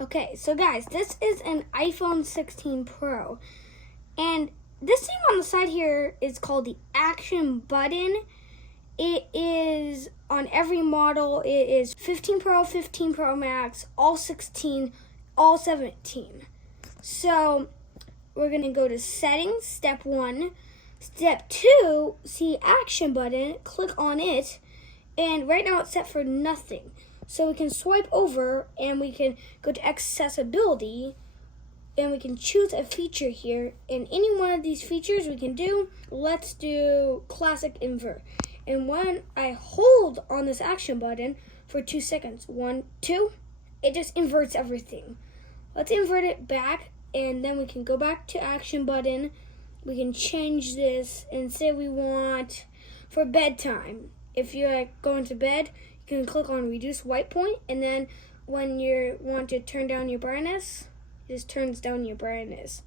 Okay, so guys, this is an iPhone 16 Pro. And this thing on the side here is called the action button. It is on every model. It is 15 Pro, 15 Pro Max, all 16, all 17. So we're going to go to settings, step 1. Step 2, see action button, click on it. And right now it's set for nothing. So we can swipe over and we can go to accessibility and we can choose a feature here. And any one of these features we can do. Let's do classic invert. And when I hold on this action button for 2 seconds, 1, 2, it just inverts everything. Let's invert it back and then we can go back to action button. We can change this and say we want for bedtime. If you're going to bed, you can click on reduce white point, and then when you want to turn down your brightness, it just turns down your brightness.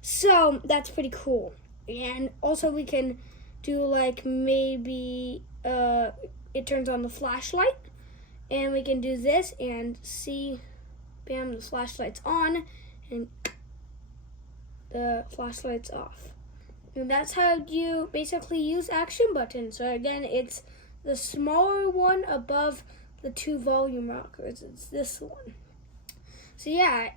So that's pretty cool. And also we can do like maybe it turns on the flashlight, and we can do this and see, bam, the flashlight's on and the flashlight's off. And that's how you basically use action buttons. So again, it's the smaller one above the 2 volume rockers. It's this one. So yeah,